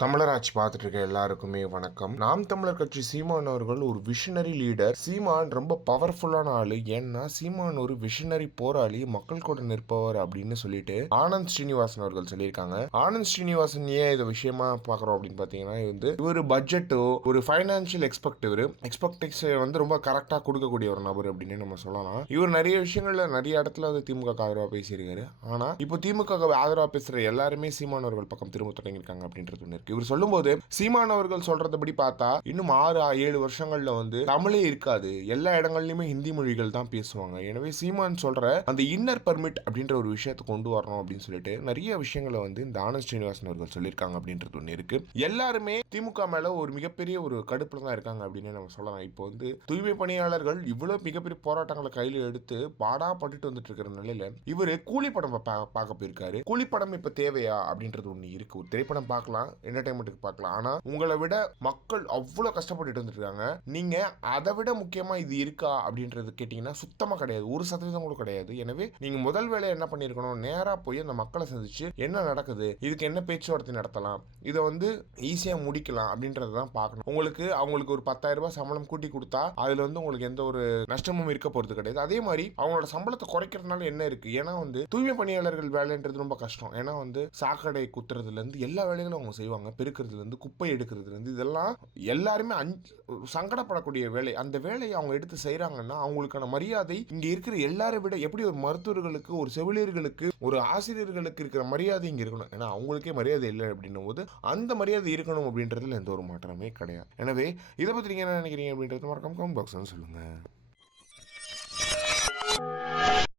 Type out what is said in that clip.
தமிழராட்சி பார்த்துட்டு இருக்க எல்லாருக்குமே வணக்கம். நாம் தமிழர் கட்சி சீமான் அவர்கள் ஒரு விஷனரி லீடர். சீமான் ரொம்ப பவர்ஃபுல்லான ஆளு. ஏன்னா சீமான் ஒரு விஷனரி போராளி, மக்கள் கூட நிற்பவர் அப்படின்னு சொல்லிட்டு ஆனந்த் ஸ்ரீனிவாசன் அவர்கள் சொல்லியிருக்காங்க. ஆனந்த் ஸ்ரீனிவாசன் ஏன் இதை விஷயமா பாக்குறோம் அப்படின்னு பாத்தீங்கன்னா, இவர் பட்ஜெட்டோ ஒரு பைனான்சியல் எக்ஸ்பெக்டேஷன் ரொம்ப கரெக்டா கொடுக்கக்கூடிய ஒரு நபர் அப்படின்னு நம்ம சொல்லலாம். இவர் நிறைய விஷயங்கள்ல நிறைய இடத்துல திமுக ஆதரவா பேசியிருக்காரு. ஆனா இப்போ திமுக ஆதரவா பேசுற எல்லாருமே சீமான் அவர்கள் பக்கம் திரும்ப தொடங்கியிருக்காங்க அப்படின்றது இவர் சொல்லும்போது, சீமான் அவர்கள் சொல்றதுபடி பார்த்தா இன்னும் 6-7 வருஷங்கள்ல தமிழே இருக்காது, எல்லா இடங்கள்லயுமே ஹிந்தி மொழிகள் தான் பேசுவாங்க. எனவே சீமான் சொல்ற அந்த இன்னர் பர்மிட் அப்படின்ற ஒரு விஷயத்தை கொண்டு வரணும் அப்படின்னு சொல்லிட்டு நிறைய விஷயங்களை இந்த ஆனந்த் ஸ்ரீனிவாசன் அவர்கள் சொல்லியிருக்காங்க அப்படின்றது ஒன்று இருக்கு. எல்லாருமே திமுக மேல ஒரு மிகப்பெரிய ஒரு கடுப்புல தான் இருக்காங்க அப்படின்னு நம்ம சொல்லலாம். இப்போ தூய்மை பணியாளர்கள் இவ்வளவு மிகப்பெரிய போராட்டங்களை கையில் எடுத்து பாடா பட்டுட்டு வந்துட்டு இருக்கிற நிலையில இவரு கூலி படம் பார்க்க போயிருக்காரு. கூலி படம் இப்ப தேவையா அப்படின்றது ஒண்ணு இருக்கு. ஒரு திரைப்படம் பார்க்கலாம், என்டர்டைன்மெண்ட்டுக்கு பார்க்கலாம். ஆனா உங்களை விட மக்கள் அவ்வளவு கஷ்டப்பட்டு வந்துருக்காங்க. நீங்க அதை விட முக்கியமா இது இருக்கா அப்படின்றது கேட்டீங்கன்னா சுத்தமா கிடையாது, 1% கூட கிடையாது. எனவே நீங்க முதல் வேலை என்ன பண்ணிருக்கணும், நேரா போய் அந்த மக்களை சந்திச்சு என்ன நடக்குது, இதுக்கு என்ன பேச்சுவார்த்தை நடத்தலாம், இதை ஈஸியா முடிக்கலாம் அப்படின்றதான் பார்க்கணும். அவங்களுக்கு ஒரு 10,000 ரூபாய் சம்பளம் கூட்டி கொடுத்தா அதுல உங்களுக்கு எந்த ஒரு நஷ்டமும் இருக்க போறது கிடையாது. அதே மாதிரி அவங்களோட சம்பளத்தை குறைக்கிறதுனால என்ன இருக்கு, ஏன்னா தூய்மை பணியாளர்கள் வேலைன்றது ரொம்ப கஷ்டம். ஏன்னா சாக்கடை குத்துறதுல இருந்து எல்லா வேலைகளும் அவங்க செய்வாங்க. பெருக்கிறதுல இருந்து குப்பை எடுக்கிறதுல இருந்து இதெல்லாம் எல்லாருமே சங்கடப்படக்கூடிய வேலை. அந்த வேலையை அவங்க எடுத்து செய்யறாங்கன்னா அவங்களுக்கான மரியாதை இங்க இருக்கிற எல்லாரை விட எப்படி ஒரு மருத்துவர்களுக்கு, ஒரு செவிலியர்களுக்கு, ஒரு ஆசிரியர்களுக்கு இருக்கிற மரியாதை இங்க இருக்கணும். ஏன்னா அவங்களுக்கே மரியாதை இல்லை அப்படின்னும் போது அந்த மரியாதை இருக்கணும் அப்படின்றதுல எந்த ஒரு மாற்றமே கிடையாது. எனவே இதை பத்தி நீங்க என்ன நினைக்கிறீங்க அப்படின்றது மறக்காம கமெண்ட் பாக்ஸ்ல சொல்லுங்க.